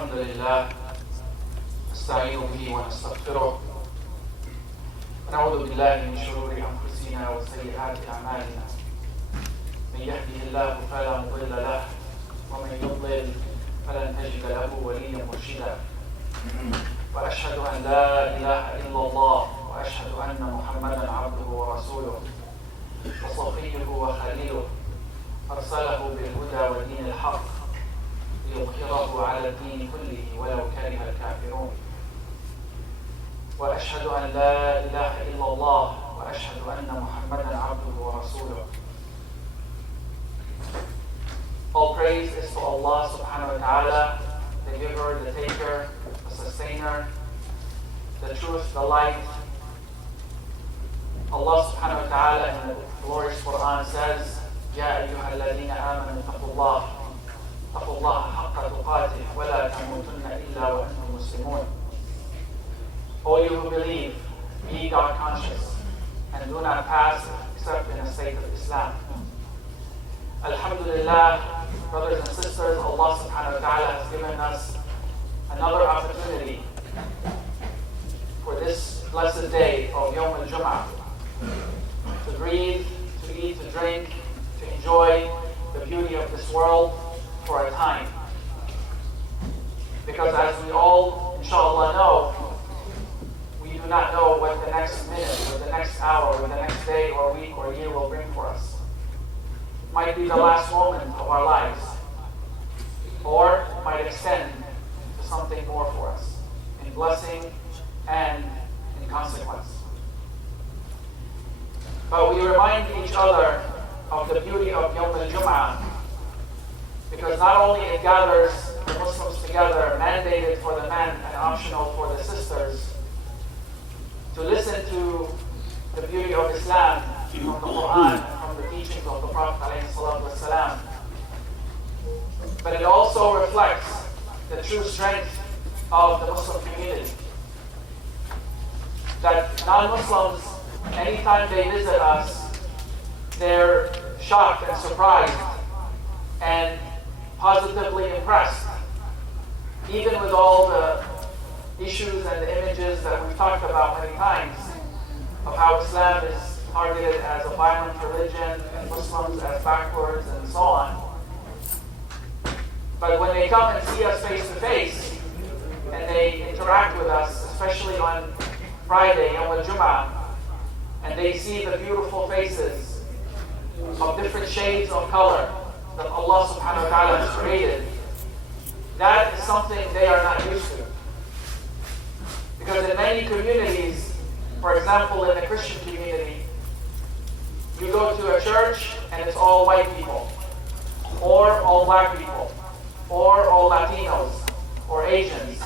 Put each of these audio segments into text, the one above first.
الحمد لله نستعين به ونستغفره ونعوذ بالله من شرور أنفسنا وسيئات أعمالنا من يهده الله فلا مضل له ومن يضلل فلن تجد له وليا مرشدا وأشهد أن لا إله إلا الله وأشهد أن محمدا عبده ورسوله وصفيه وخليله أرسله بالهدى ودين الحق ليظهره على الدين كله ولو كره الكافرون وأشهد أن لا إله إلا الله وأشهد أن محمدا عبده ورسوله. All praise is to Allah subhanahu wa ta'ala, the giver, the taker, the sustainer, the truth, the light. Allah subhanahu wa ta'ala in the glorious Quran says, يَا أَيُّهَا الَّذِينَ آمَنُوا اتَّقُوا اللَّهَ حَقَّ تُقَاتِهِ وَلَا تَمُوتُنَّ إِلَّا وَأَنْتُمْ مُسْلِمُونَ. O you who believe, be God conscious and do not pass except in a state of Islam. Alhamdulillah, brothers and sisters, Allah subhanahu wa ta'ala has given us another opportunity for this blessed day of Yawm al-Jum'ah to breathe, to eat, to drink, to enjoy the beauty of this world for a time. Because as we all, inshallah, know, we do not know what the next minute, or the next hour, or the next day, or week, or year will bring for us. It might be the last moment of our lives, or it might extend to something more for us, in blessing and in consequence. But we remind each other of the beauty of Yawm al-Jum'ah, because not only it gathers the Muslims together, mandated for the men and optional for the sisters, to listen to the beauty of Islam from the Quran and from the teachings of the Prophet ﷺ. But it also reflects the true strength of the Muslim community. That non-Muslims, anytime they visit us, they're shocked and surprised and positively impressed, even with all the issues and the images that we've talked about many times of how Islam is targeted as a violent religion and Muslims as backwards and so on. But when they come and see us face to face and they interact with us, especially on Friday, Yawm al-Jum'ah, and they see the beautiful faces of different shades of color that Allah subhanahu wa ta'ala has created, that is something they are not used to. Because in many communities, for example in the Christian community, you go to a church and it's all white people, or all black people, or all Latinos, or Asians.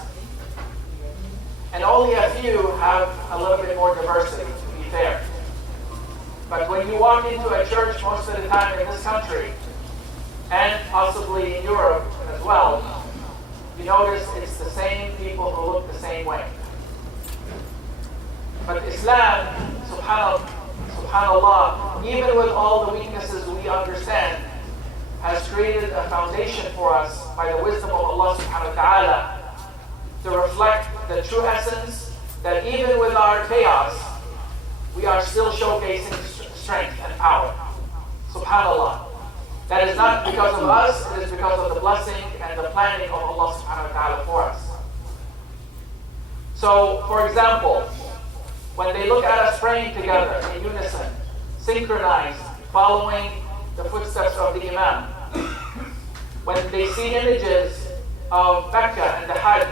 And only a few have a little bit more diversity, to be fair. But when you walk into a church most of the time in this country, and possibly in Europe as well, you notice it's the same people who look the same way. But Islam, subhanallah, even with all the weaknesses we understand, has created a foundation for us by the wisdom of Allah subhanahu wa ta'ala to reflect the true essence that even with our chaos, we are still showcasing strength and power. Subhanallah. That is not because of us, it is because of the blessing and the planning of Allah subhanahu wa ta'ala for us. So, for example, when they look at us praying together in unison, synchronized, following the footsteps of the Imam, when they see images of Mecca and the Hajj,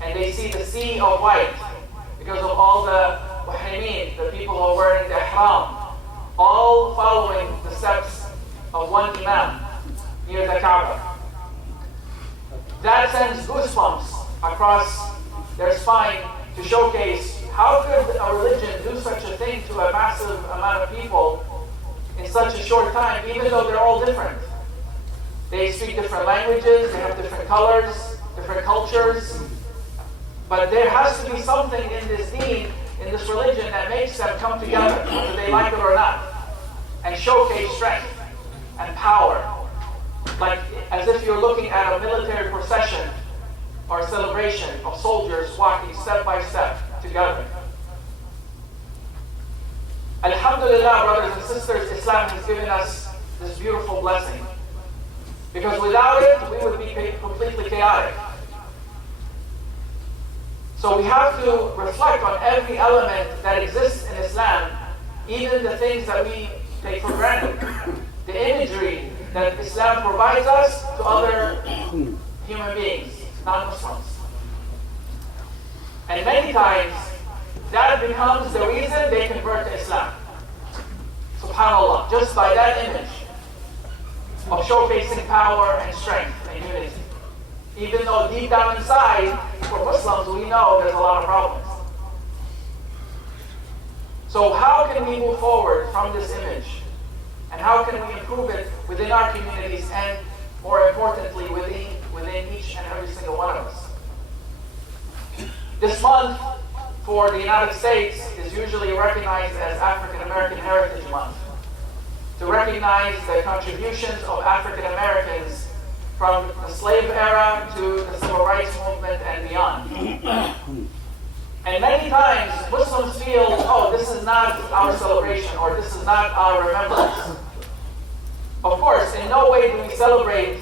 and they see the sea of white, because of all the muhrimeen, the people who are wearing the ihram, all following the steps of one Imam near the Kaaba, that sends goosebumps across their spine to showcase how could a religion do such a thing to a massive amount of people in such a short time, even though they're all different. They speak different languages, they have different colors, different cultures, but there has to be something in this deen, in this religion, that makes them come together, whether they like it or not, and showcase strength and power. Like as if you're looking at a military procession or celebration of soldiers walking step by step together. Alhamdulillah, brothers and sisters, Islam has given us this beautiful blessing. Because without it, we would be completely chaotic. So we have to reflect on every element that exists in Islam, even the things that we take for granted. The imagery that Islam provides us to other human beings, non-Muslims. And many times, that becomes the reason they convert to Islam. SubhanAllah, just by that image of showcasing power and strength and unity. Even though deep down inside, for Muslims, we know there's a lot of problems. So how can we move forward from this image? And how can we improve it within our communities and, more importantly, within each and every single one of us? This month for the United States is usually recognized as African American Heritage Month, to recognize the contributions of African Americans from the slave era to the civil rights movement and beyond. And many times Muslims feel, oh, this is not our celebration, or this is not our remembrance. Of course, in no way do we celebrate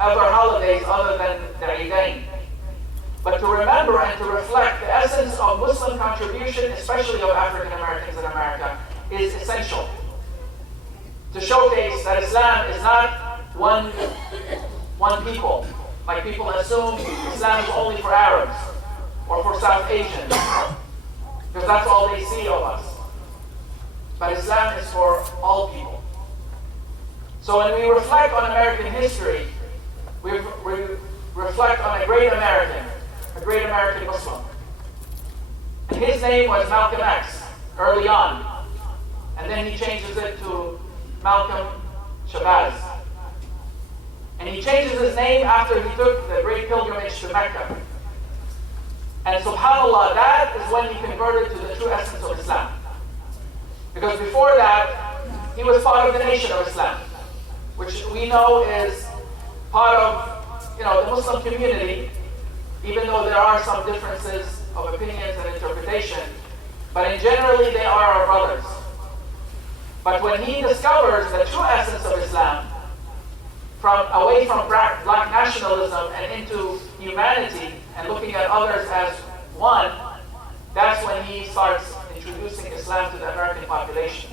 other holidays other than the Eidain. But to remember and to reflect the essence of Muslim contribution, especially of African Americans in America, is essential. To showcase that Islam is not one people. Like people assume Islam is only for Arabs or for South Asians, because that's all they see of us. But Islam is for all people. So when we reflect on American history, we reflect on a great American Muslim. And his name was Malcolm X early on. And then he changes it to Malcolm Shabazz. And he changes his name after he took the great pilgrimage to Mecca. And subhanAllah, that is when he converted to the true essence of Islam. Because before that, he was part of the Nation of Islam, which we know is part of, the Muslim community, even though there are some differences of opinions and interpretation, but in generally they are our brothers. But when he discovers the true essence of Islam, away from black nationalism and into humanity and looking at others as one, that's when he starts introducing Islam to the American population.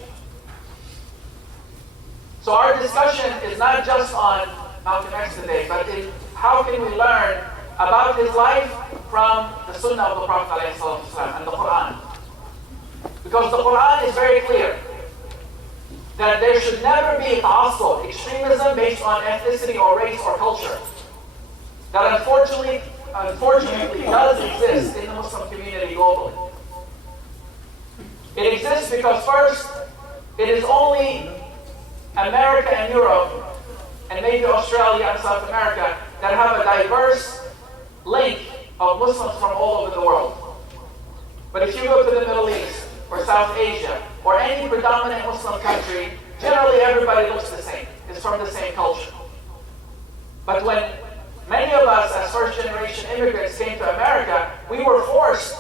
So our discussion is not just on Malcolm X today, but how can we learn about his life from the Sunnah of the Prophet ﷺ and the Quran. Because the Quran is very clear that there should never be ta'assub, extremism based on ethnicity or race or culture. That unfortunately does exist in the Muslim community globally. It exists because first, it is only America and Europe, and maybe Australia and South America, that have a diverse link of Muslims from all over the world. But if you go to the Middle East, or South Asia, or any predominant Muslim country, generally everybody looks the same. It's from the same culture. But when many of us as first-generation immigrants came to America, we were forced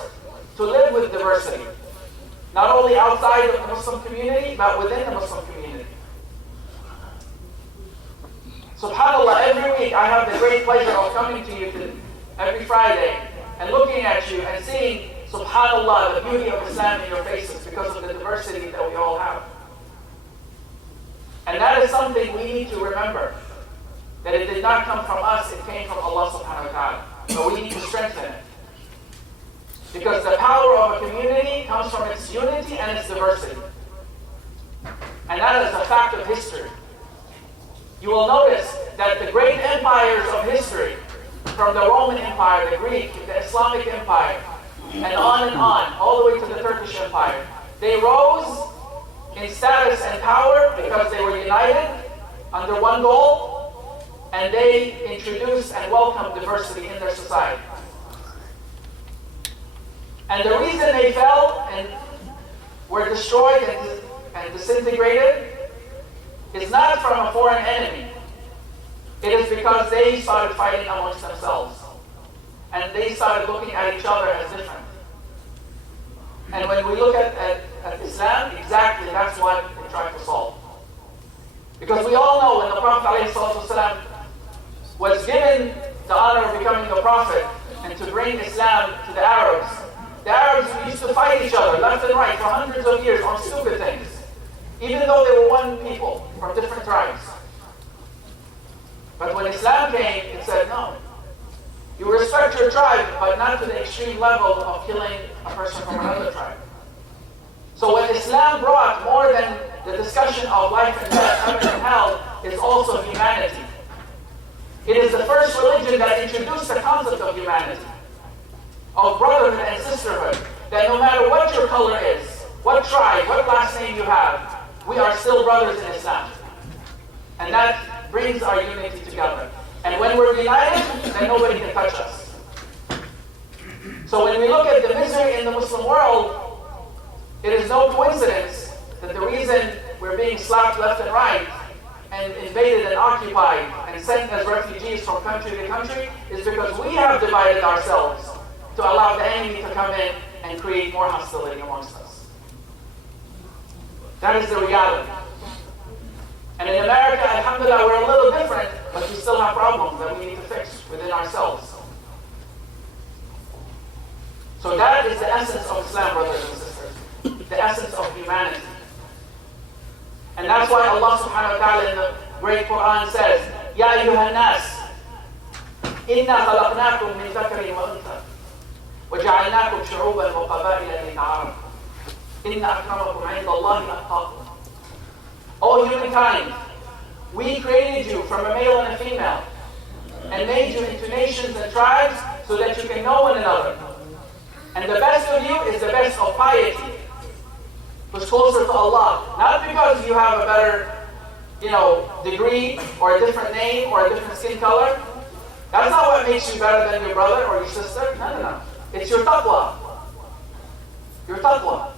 to live with diversity. Not only outside of the Muslim community, but within the Muslim community. SubhanAllah, every week I have the great pleasure of coming to you every Friday and looking at you and seeing, SubhanAllah, the beauty of Islam in your faces because of the diversity that we all have. And that is something we need to remember. That it did not come from us, it came from Allah subhanahu wa ta'ala. So we need to strengthen it. Because the power of a community comes from its unity and its diversity. And that is a fact of history. You will notice that the great empires of history, from the Roman Empire, the Greek, the Islamic Empire, and on, all the way to the Turkish Empire, they rose in status and power because they were united under one goal, and they introduced and welcomed diversity in their society. And the reason they fell and were destroyed and disintegrated is not from a foreign enemy. It is because they started fighting amongst themselves. And they started looking at each other as different. And when we look at Islam, exactly that's what it tried to solve. Because we all know when the Prophet ﷺ was given the honor of becoming a prophet and to bring Islam to the Arabs used to fight each other left and right for hundreds of years on stupid things, even though they were one people from different tribes. But when Islam came, it said, no, you respect your tribe, but not to the extreme level of killing a person from another tribe. So what Islam brought, more than the discussion of life and death, heaven and hell, is also humanity. It is the first religion that introduced the concept of humanity, of brotherhood and sisterhood, that no matter what your color is, what tribe, what last name you have, we are still brothers in Islam. And that brings our unity together. And when we're united, then nobody can touch us. So when we look at the misery in the Muslim world, it is no coincidence that the reason we're being slapped left and right and invaded and occupied and sent as refugees from country to country is because we have divided ourselves to allow the enemy to come in and create more hostility amongst us. That is the reality. And in America, alhamdulillah, we're a little different, but we still have problems that we need to fix within ourselves. So that is the essence of Islam, brothers and sisters. The essence of humanity. And that's why Allah subhanahu wa ta'ala in the great Quran says, Ya ayyuhan nas, inna khalaqnakum min dhakarin wa untha, wa ja'alnakum shu'uban wa qaba'ila lita'arafu. Inna akramakum 'inda Allahi atqakum. O humankind, we created you from a male and a female and made you into nations and tribes so that you can know one another. And the best of you is the best of piety, who's closer to Allah. Not because you have a better, degree or a different name or a different skin color. That's not what makes you better than your brother or your sister. No. It's your taqwa. Your taqwa.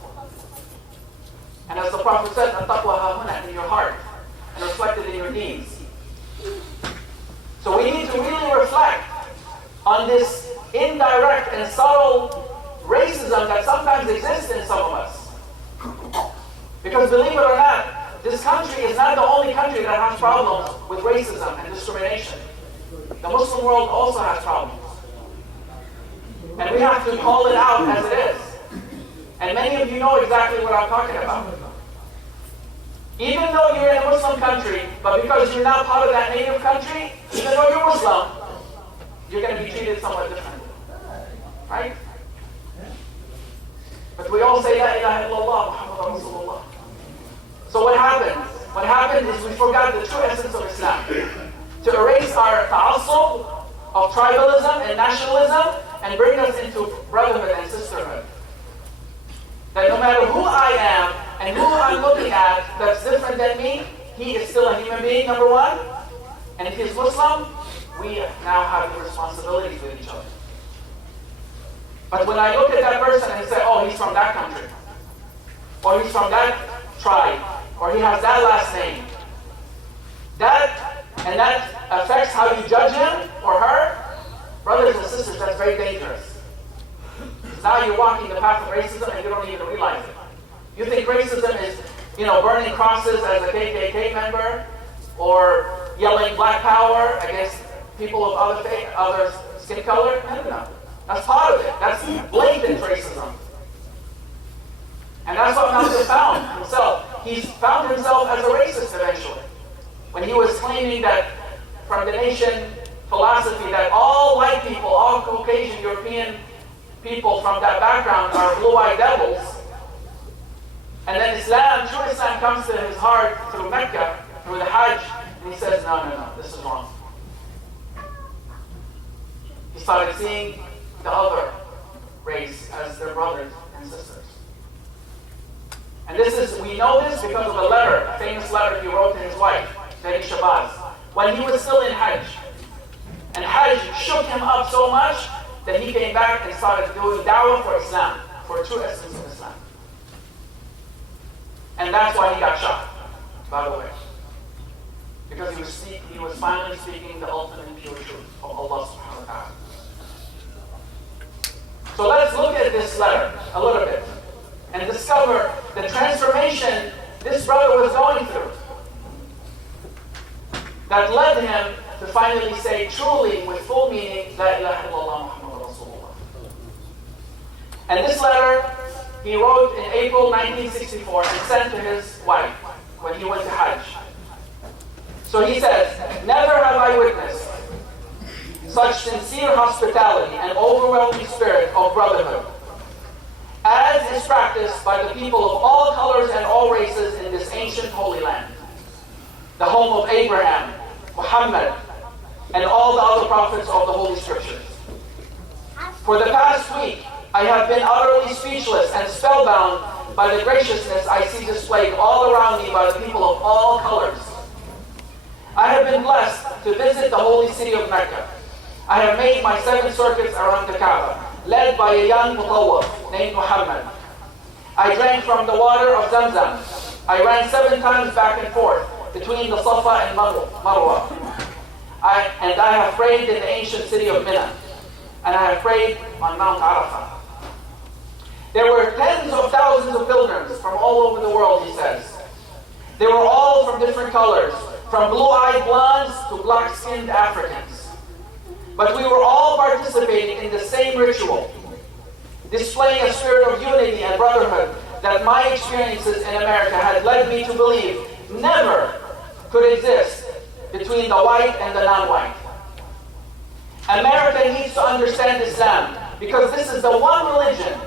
And as the Prophet said, "At-taqwa hahuna," in your heart and reflected in your deeds. So we need to really reflect on this indirect and subtle racism that sometimes exists in some of us. Because believe it or not, this country is not the only country that has problems with racism and discrimination. The Muslim world also has problems. And we have to call it out as it is. And many of you know exactly what I'm talking about. Even though you're in a Muslim country, but because you're not part of that native country, even though you're Muslim, you're going to be treated somewhat differently. Right? But we all say, La ilaha illallah, Muhammadur Rasulullah. So what happened? What happened is we forgot the true essence of Islam. To erase our ta'assub of tribalism and nationalism and bring us into brotherhood and sisterhood. That no matter who I am and who I'm looking at that's different than me, he is still a human being, number one. And if he's Muslim, we now have responsibilities with each other. But when I look at that person and say, oh, he's from that country, or he's from that tribe, or he has that last name, that affects how you judge him or her, brothers and sisters, that's very dangerous. Now you're walking the path of racism and you don't even realize it. You think racism is, burning crosses as a KKK member or yelling black power against people of other skin color? No. That's part of it. That's blatant racism. And that's what Malcolm found himself. He found himself as a racist eventually. When he was claiming that from the nation philosophy that all white people, all Caucasian European people from that background are blue-eyed devils. And then true Islam comes to his heart through Mecca, through the Hajj, and he says, no, this is wrong. He started seeing the other race as their brothers and sisters. And we know this because of a famous letter he wrote to his wife, Lady Shabazz, when he was still in Hajj. And Hajj shook him up so much that he came back and started doing da'wah for Islam, for true essence of Islam. And that's why he got shot, by the way. because he was finally speaking the ultimate and pure truth of Allah subhanahu wa ta'ala. So let's look at this letter a little bit and discover the transformation this brother was going through that led him to finally say truly with full meaning, La ilaha illallah Muhammad Rasulullah. And this letter he wrote in April 1964 and sent to his wife when he went to Hajj. So he says, never have I witnessed such sincere hospitality and overwhelming spirit of brotherhood as is practiced by the people of all colors and all races in this ancient holy land, the home of Abraham, Muhammad, and all the other prophets of the Holy Scriptures. For the past week, I have been utterly speechless and spellbound by the graciousness I see displayed all around me by the people of all colors. I have been blessed to visit the holy city of Mecca. I have made my 7 circuits around the Kaaba, led by a young mutawwaf named Muhammad. I drank from the water of Zamzam. I ran 7 times back and forth between the Safa and Marwa. I have prayed in the ancient city of Mina, and I have prayed on Mount Arafah. There were tens of thousands of pilgrims from all over the world, he says. They were all from different colors, from blue-eyed blondes to black-skinned Africans. But we were all participating in the same ritual, displaying a spirit of unity and brotherhood that my experiences in America had led me to believe never could exist between the white and the non-white. America needs to understand Islam because this is the one religion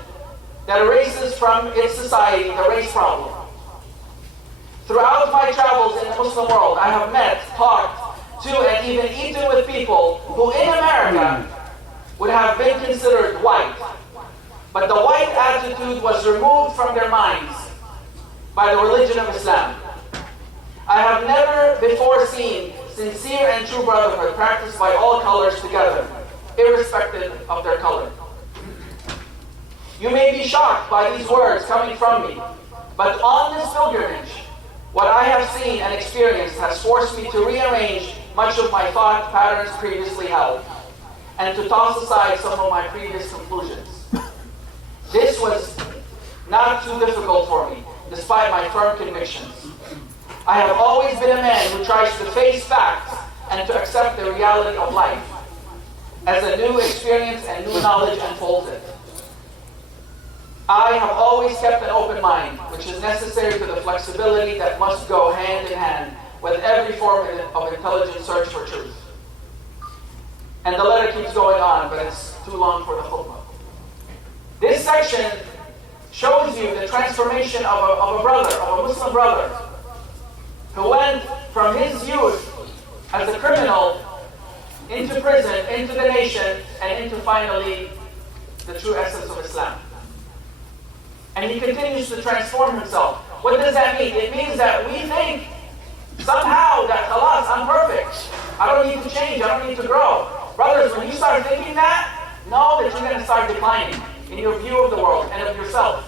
that erases from its society the race problem. Throughout my travels in the Muslim world, I have met, talked to, and even eaten with people who in America would have been considered white. But the white attitude was removed from their minds by the religion of Islam. I have never before seen sincere and true brotherhood practiced by all colors together, irrespective of their color. You may be shocked by these words coming from me, but on this pilgrimage, what I have seen and experienced has forced me to rearrange much of my thought patterns previously held, and to toss aside some of my previous conclusions. This was not too difficult for me, despite my firm convictions. I have always been a man who tries to face facts and to accept the reality of life as a new experience and new knowledge unfolds it. I have always kept an open mind, which is necessary to the flexibility that must go hand in hand with every form of intelligent search for truth. And the letter keeps going on, but it's too long for the khutbah. This section shows you the transformation of a brother, of a Muslim brother, who went from his youth as a criminal into prison, into the nation, and into finally the true essence of Islam. And he continues to transform himself. What does that mean? It means that we think somehow that, khalas, I'm perfect. I don't need to change. I don't need to grow. Brothers, when you start thinking that, know that you're going to start declining in your view of the world and of yourself.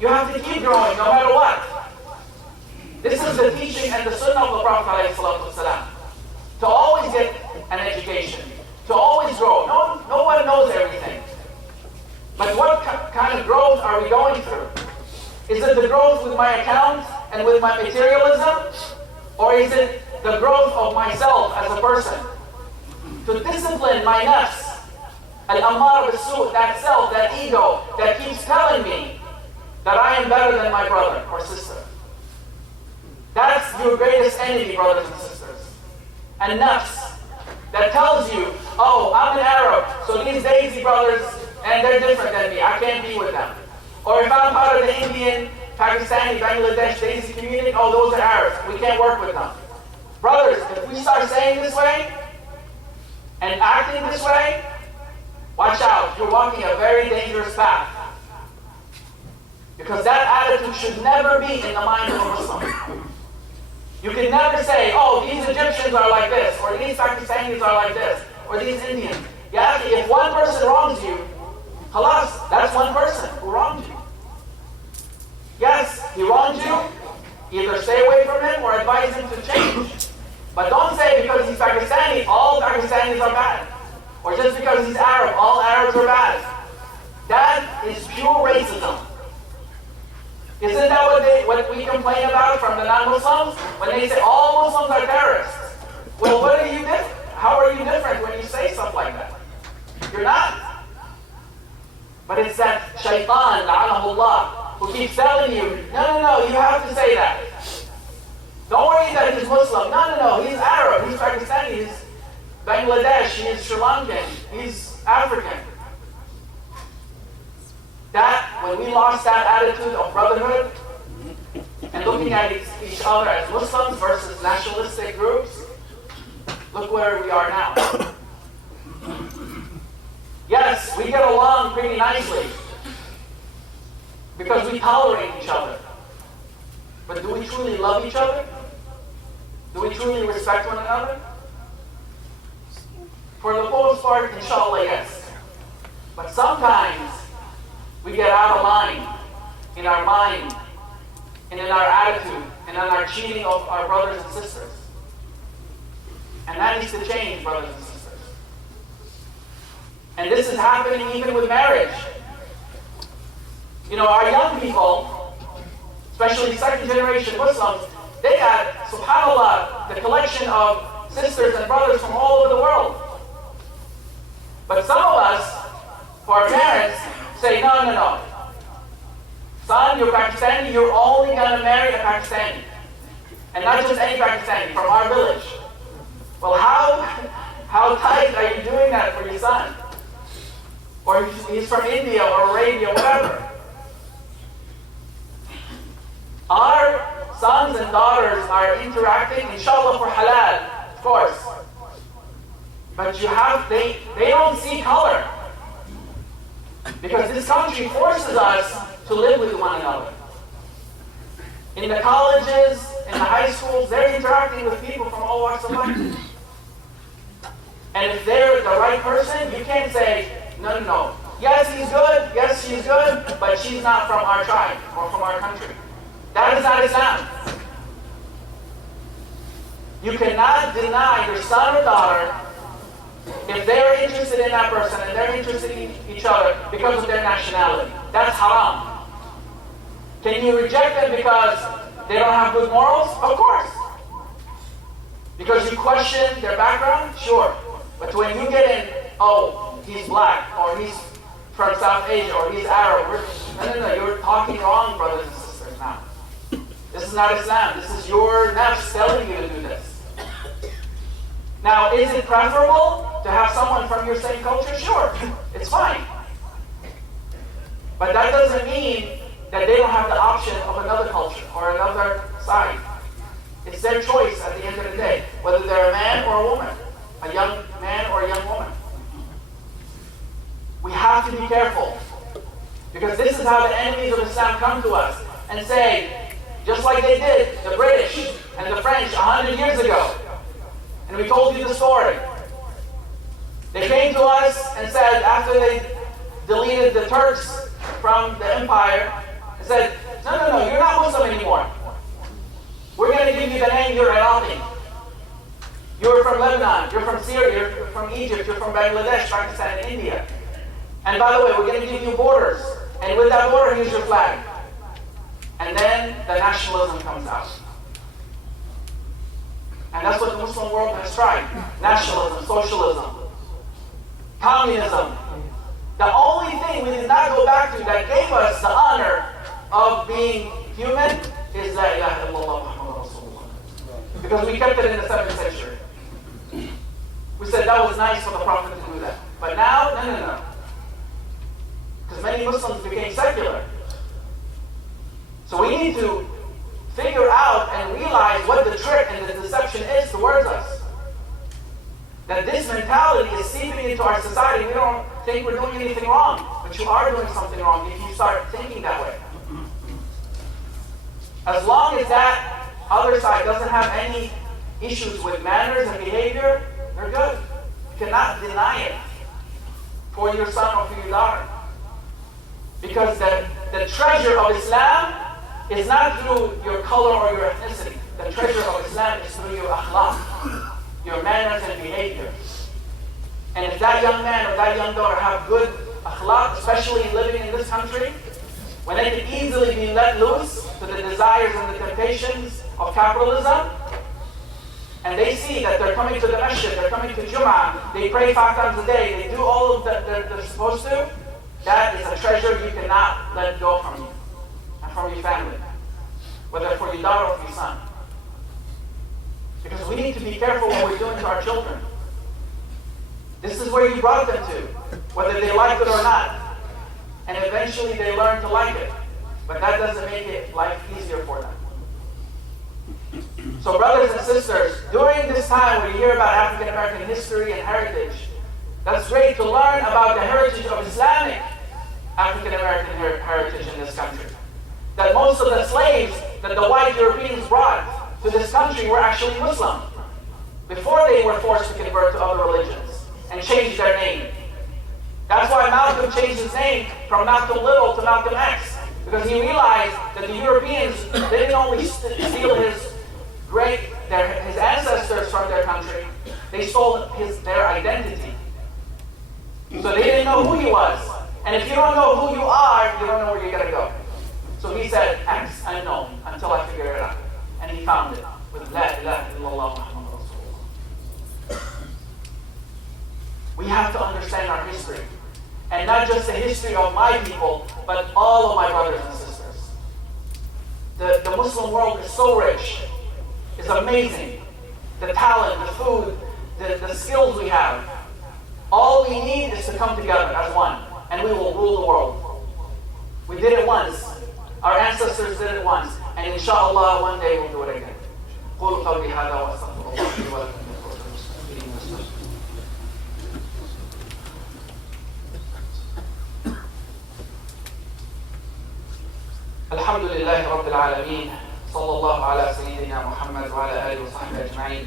You have to keep growing no matter what. This is the teaching and the sunnah of the Prophet ﷺ. To always get an education. To always grow. No one knows everything. But what kind of growth are we going through? Is it the growth with my account and with my materialism? Or is it the growth of myself as a person? To discipline my nafs, al-ammar bis-su', that self, that ego, that keeps telling me that I am better than my brother or sister. That's your greatest enemy, brothers and sisters. And nafs, that tells you, oh, I'm an Arab, so these Daisy brothers, and they're different than me, I can't be with them. Or if I'm part of the Indian, Pakistani, Bangladesh, Daisy community, oh, those are Arabs, we can't work with them. Brothers, if we start saying this way, and acting this way, watch out, you're walking a very dangerous path. Because that attitude should never be in the mind of a Muslim. You can never say, oh, these Egyptians are like this, or these Pakistanis are like this, or these Indians. Yeah, if one person wrongs you, khalas, that's one person who wronged you. Yes, he wronged you. Either stay away from him or advise him to change. But don't say because he's Pakistani, all Pakistanis are bad. Or just because he's Arab, all Arabs are bad. That is pure racism. Isn't that what we complain about from the non-Muslims? When they say all Muslims are terrorists. Well, what are you different? How are you different when you say stuff like that? You're not. But it's that shaitan, la'anahullah, who keeps telling you, no, you have to say that. Don't worry that he's Muslim. No, he's Arab, he's Pakistani, he's Bangladesh, he's Sri Lankan, he's African. That, when we lost that attitude of brotherhood and looking at each other as Muslims versus nationalistic groups, look where we are now. Yes, we get along pretty nicely because we tolerate each other. But do we truly love each other? Do we truly respect one another? For the most part, inshallah, yes. But sometimes we get out of line in our mind and in our attitude and in our cheating of our brothers and sisters. And that needs to change, brothers and sisters. And this is happening even with marriage. You know, our young people, especially second generation Muslims, they got, subhanAllah, the collection of sisters and brothers from all over the world. But some of us, for our parents, say, no. Son, you're Pakistani, you're only going to marry a Pakistani. And not just any Pakistani, from our village. Well, how tight are you doing that for your son? Or he's from India or Arabia, whatever. Our sons and daughters are interacting, inshallah, for halal, of course. But they don't see color. Because this country forces us to live with one another. In the colleges, in the high schools, they're interacting with people from all walks of life. And if they're the right person, you can't say, no. Yes, he's good, yes, she's good, but she's not from our tribe or from our country. That is not Islam. You cannot deny your son or daughter if they're interested in that person and they're interested in each other because of their nationality. That's haram. Can you reject them because they don't have good morals? Of course. Because you question their background? Sure. But when you get in, he's black, or he's from South Asia, or he's Arab, no, you're talking wrong, brothers and sisters, now. This is not Islam. This is your nafs telling you to do this. Now, is it preferable to have someone from your same culture? Sure, it's fine. But that doesn't mean that they don't have the option of another culture or another side. It's their choice at the end of the day, whether they're a man or a woman, a young man or a young woman. We have to be careful, because this is how the enemies of Islam come to us and say, just like they did the British and the French 100 years ago, and we told you the story. They came to us and said, after they deleted the Turks from the empire, and said, no, you're not Muslim anymore. We're going to give you the name, you're Iraqi. You're from Lebanon, you're from Syria, you're from Egypt, you're from Bangladesh, Pakistan, and India. And by the way, we're going to give you borders. And with that border, here's your flag. And then the nationalism comes out. And that's what the Muslim world has tried. Nationalism, socialism, communism. The only thing we did not go back to that gave us the honor of being human is La ilaha illallah Muhammad Rasulullah. Because we kept it in the 7th century. We said that was nice for the Prophet to do that. But now, no. Because many Muslims became secular. So we need to figure out and realize what the trick and the deception is towards us. That this mentality is seeping into our society. We don't think we're doing anything wrong, but you are doing something wrong if you start thinking that way. As long as that other side doesn't have any issues with manners and behavior, they're good. You cannot deny it for your son or for your daughter. Because the treasure of Islam is not through your color or your ethnicity. The the treasure of Islam is through your akhlaq, your manners and behavior. And if that young man or that young daughter have good akhlaq, especially living in this country, when they can easily be let loose to the desires and the temptations of capitalism, and they see that they're coming to the masjid, they're coming to Jum'ah, they pray 5 times a day, they do all of that they're supposed to, that is a treasure you cannot let go from you and from your family, whether for your daughter or for your son. Because we need to be careful what we're doing to our children. This is where you brought them to, whether they like it or not. And eventually they learn to like it. But that doesn't make it life easier for them. So brothers and sisters, during this time when you hear about African American history and heritage, that's great to learn about the heritage of Islamic African American heritage in this country. That most of the slaves that the white Europeans brought to this country were actually Muslim before they were forced to convert to other religions and change their name. That's why Malcolm changed his name from Malcolm Little to Malcolm X, because he realized that the Europeans, they didn't only steal his ancestors from their country, they stole their identity. So they didn't know who he was. And if you don't know who you are, you don't know where you're going to go. So he said, X, unknown, until I figure it out. And he found it with La ilaha illallah Muhammad Rasulullah. We have to understand our history. And not just the history of my people, but all of my brothers and sisters. The Muslim world is so rich. It's amazing. The talent, the food, the skills we have. All we need is to come together as one, and we will rule the world. We did it once. Our ancestors did it once, and inshallah, one day we'll do it again. قولوا قولي هذا وأستغفر الله لي ولكم. الحمد لله رب العالمين صلى الله على سيدنا محمد وعلى آله وصحبه أجمعين.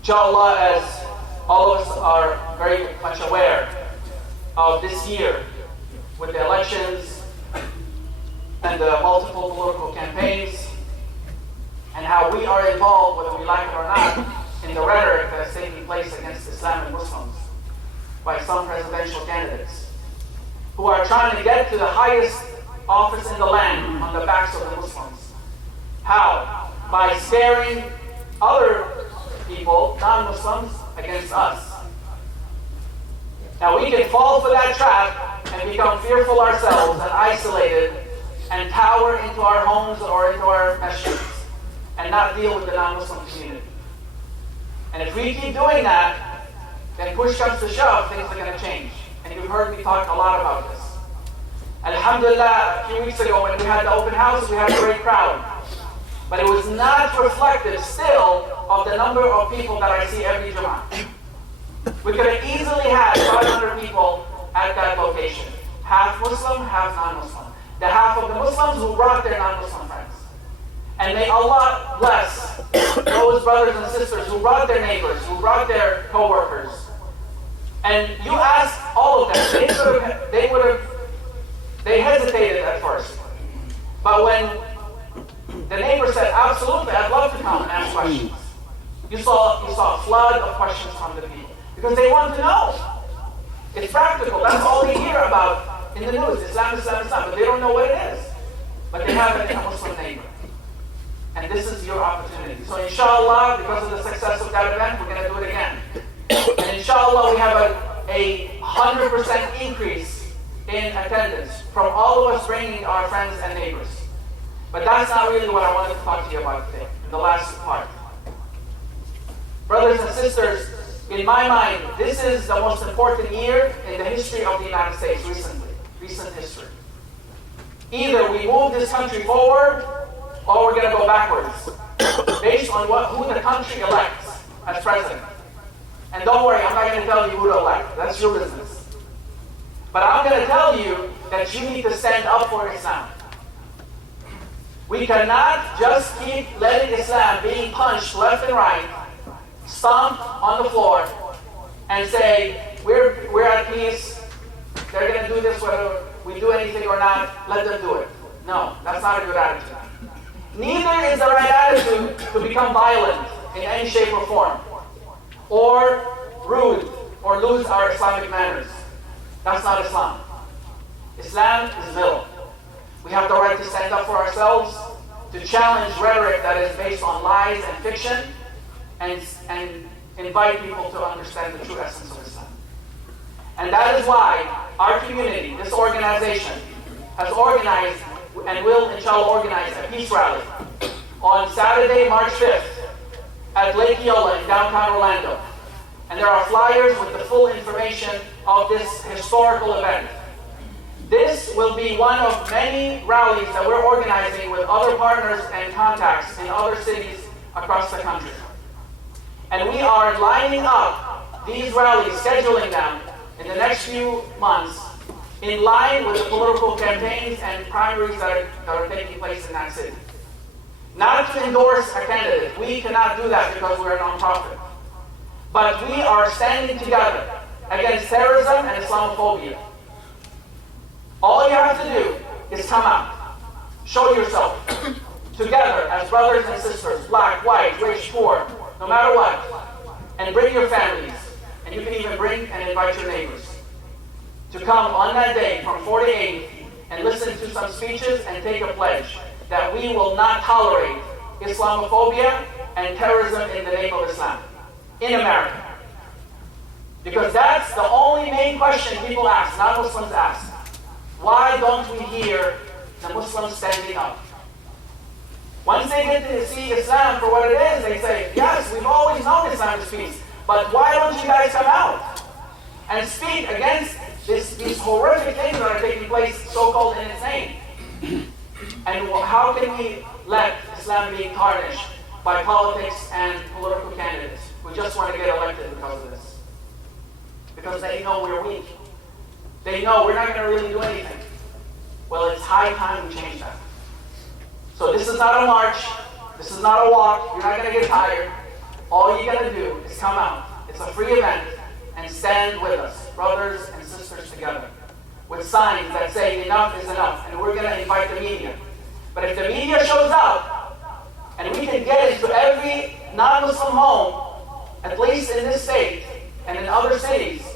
Inshallah, as all of us are very much aware of this year with the elections and the multiple political campaigns and how we are involved, whether we like it or not, in the rhetoric that's taking place against Islam and Muslims by some presidential candidates who are trying to get to the highest office in the land on the backs of the Muslims. How? By scaring other people, non-Muslims, against us. Now we can fall for that trap and become fearful ourselves and isolated and cower into our homes or into our masjids and not deal with the non-Muslim community. And if we keep doing that, then push comes to shove, things are going to change. And you've heard me talk a lot about this. Alhamdulillah, a few weeks ago when we had the open house, we had a great crowd. But it was not reflective still of the number of people that I see every Jummah. We could have easily had 500 people at that location. Half Muslim, half non-Muslim. The half of the Muslims who brought their non-Muslim friends. And may Allah bless those brothers and sisters who brought their neighbors, who brought their co-workers. And you ask all of them, they hesitated at first. But when the neighbor said, absolutely, I'd love to come and ask questions. You saw a flood of questions from the people. Because they want to know. It's practical. That's all they hear about in the news. Islam, Islam, Islam. But they don't know what it is. But they have a Muslim neighbor. And this is your opportunity. So inshallah, because of the success of that event, we're going to do it again. And inshallah, we have a 100% increase in attendance from all of us bringing our friends and neighbors. But that's not really what I wanted to talk to you about today, in the last part. Brothers and sisters, in my mind, this is the most important year in the history of the United States recent history. Either we move this country forward, or we're going to go backwards, based on who the country elects as president. And don't worry, I'm not going to tell you who to elect. That's your business. But I'm going to tell you that you need to stand up for Islam. We cannot just keep letting Islam being punched left and right, stomped on the floor, and say, we're at peace, they're going to do this whether we do anything or not, let them do it. No, that's not a good attitude. Neither is the right attitude to become violent in any shape or form, or rude, or lose our Islamic manners. That's not Islam. Islam is middle. We have the right to stand up for ourselves, to challenge rhetoric that is based on lies and fiction, and invite people to understand the true essence of Islam. And that is why our community, this organization, has organized and will, inshallah, organize a peace rally on Saturday, March 5th at Lake Eola in downtown Orlando. And there are flyers with the full information of this historical event. This will be one of many rallies that we're organizing with other partners and contacts in other cities across the country. And we are lining up these rallies, scheduling them in the next few months in line with the political campaigns and primaries that are taking place in that city. Not to endorse a candidate. We cannot do that because we're a nonprofit. But we are standing together against terrorism and Islamophobia. All you have to do is come out. Show yourself. Together as brothers and sisters, black, white, rich, poor, no matter what. And bring your families. And you can even bring and invite your neighbors to come on that day from 4 to 8 and listen to some speeches and take a pledge that we will not tolerate Islamophobia and terrorism in the name of Islam in America. Because that's the only main question people ask, non-Muslims ask. Why don't we hear the Muslims standing up? Once they get to see Islam for what it is, they say, yes, we've always known Islam is peace, but why don't you guys come out and speak against these horrific things that are taking place, so-called in its name? And how can we let Islam be tarnished by politics and political candidates who just want to get elected because of this? Because they know we're weak. They know we're not going to really do anything. Well, it's high time we change that. So this is not a march. This is not a walk. You're not going to get tired. All you got to do is come out. It's a free event and stand with us, brothers and sisters together, with signs that say enough is enough. And we're going to invite the media. But if the media shows up and we can get into every non-Muslim home, at least in this state and in other cities,